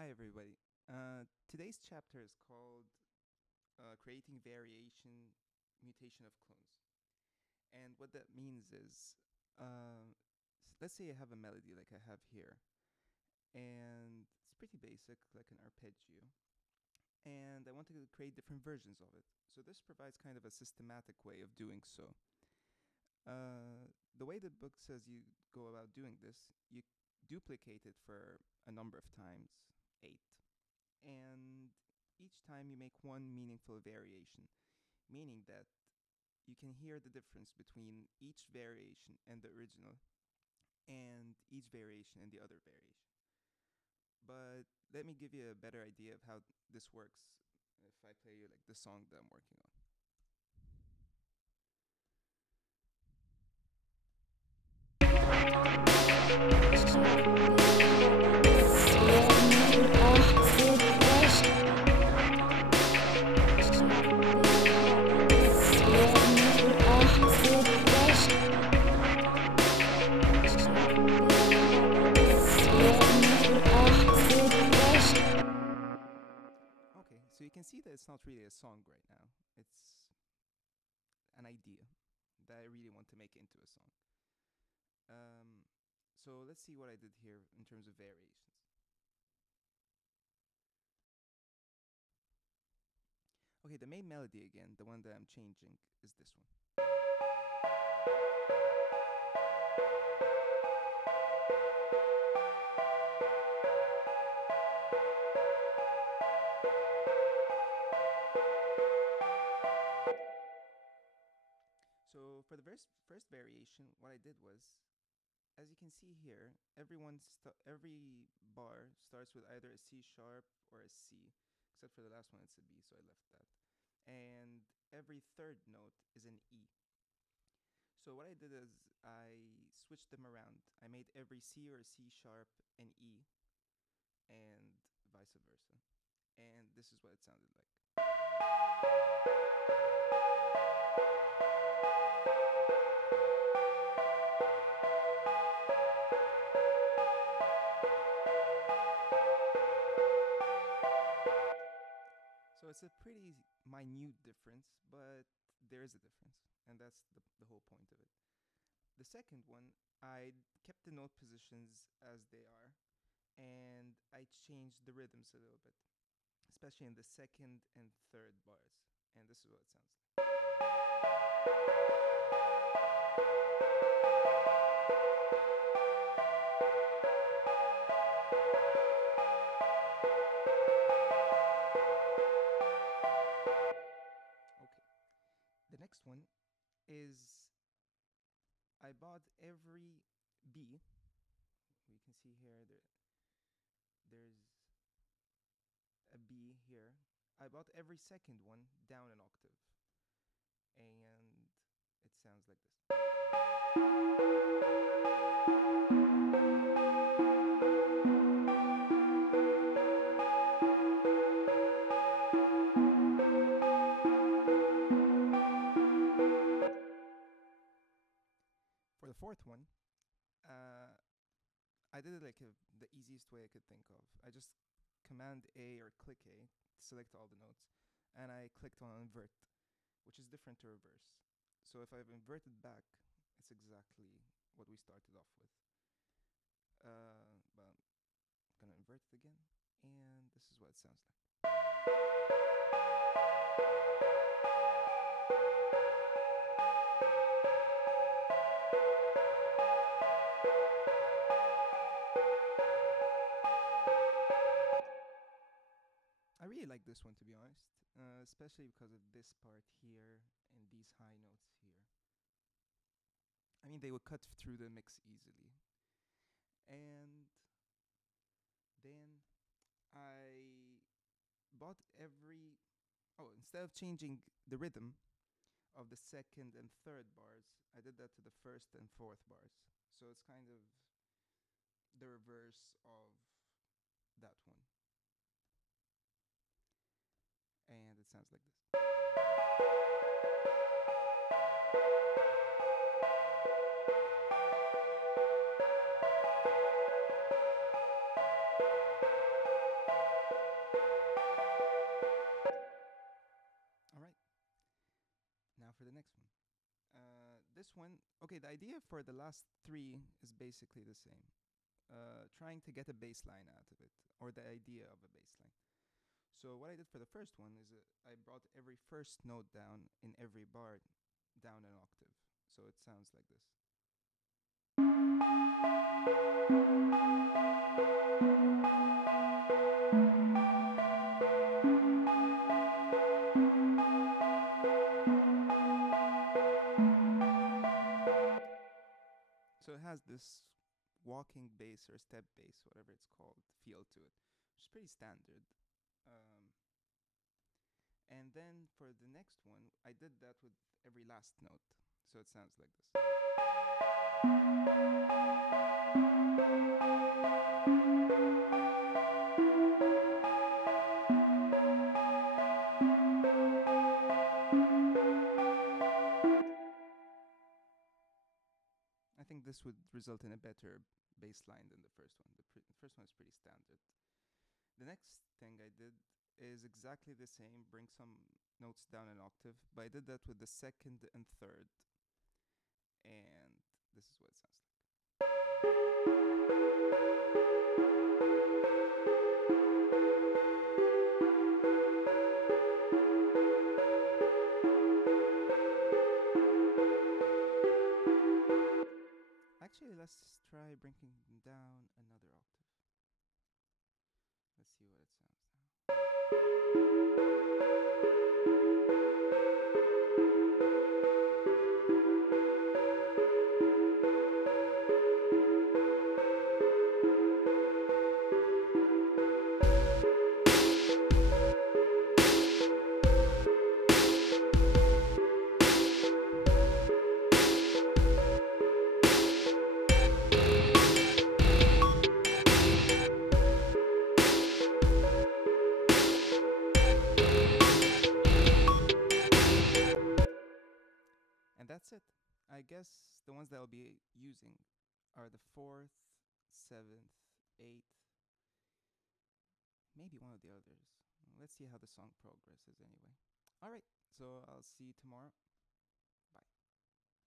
Hi, everybody. Today's chapter is called Creating Variation Mutation of Clones. And what that means is, let's say I have a melody like I have here, and it's pretty basic, like an arpeggio, and I want to create different versions of it. So this provides kind of a systematic way of doing so. The way the book says you go about doing this, you duplicate it for a number of times, 8, and each time you make one meaningful variation, meaning that you can hear the difference between each variation and the original, and each variation and the other variation. But let me give you a better idea of how this works if I play you like the song that I'm working on. Okay, so you can see that it's not really a song right now. It's an idea that I really want to make into a song. Um, so let's see what I did here in terms of variations. Okay, the main melody again, the one that I'm changing, is this one. So for the first variation, what I did was, as you can see here, every bar starts with either a C sharp or a C, except for the last one, it's a B, so I left that. And every third note is an E. So what I did is I switched them around. I made every C or C sharp an E, and vice versa. And this is what it sounded like. So it's a pretty minute difference, but there is a difference, and that's the whole point of it. The second one, I kept the note positions as they are, and I changed the rhythms a little bit, especially in the second and third bars. And this is what it sounds like. Okay. The next one is I bought every B. We can see here there's a B here. I bought every second one down an octave, and it sounds like this. For the fourth one, I did it like the easiest way I could think of. I just Command A or click A to select all the notes, and I clicked on invert, which is different to reverse. So if I've inverted back, it's exactly what we started off with. But I'm gonna invert it again, and this is what it sounds like. I really like this one, to be honest, especially because of this part here and these high notes here. I mean, they would cut through the mix easily. And then I bought every. Oh, instead of changing the rhythm of the second and third bars, I did that to the first and fourth bars. So it's kind of the reverse of that one. And it sounds like this. Okay, the idea for the last three is basically the same. Trying to get a bass line out of it, or the idea of a bass line. So what I did for the first one is I brought every first note down in every bar down an octave. So it sounds like this. So it has this walking bass or step bass, whatever it's called, feel to it, which is pretty standard. Um, and then for the next one, I did that with every last note. So it sounds like this. I think this would result in a better bass line than the first one. The first one is pretty standard. The next thing I did is exactly the same, bring some notes down an octave, but I did that with the second and third. And this is what it sounds like. Actually, let's try bringing them down another octave. Let's see what it sounds now. And that's it. I guess the ones that I'll be using are the fourth, seventh, eighth, maybe one of the others. Let's see how the song progresses anyway. Alright, so I'll see you tomorrow.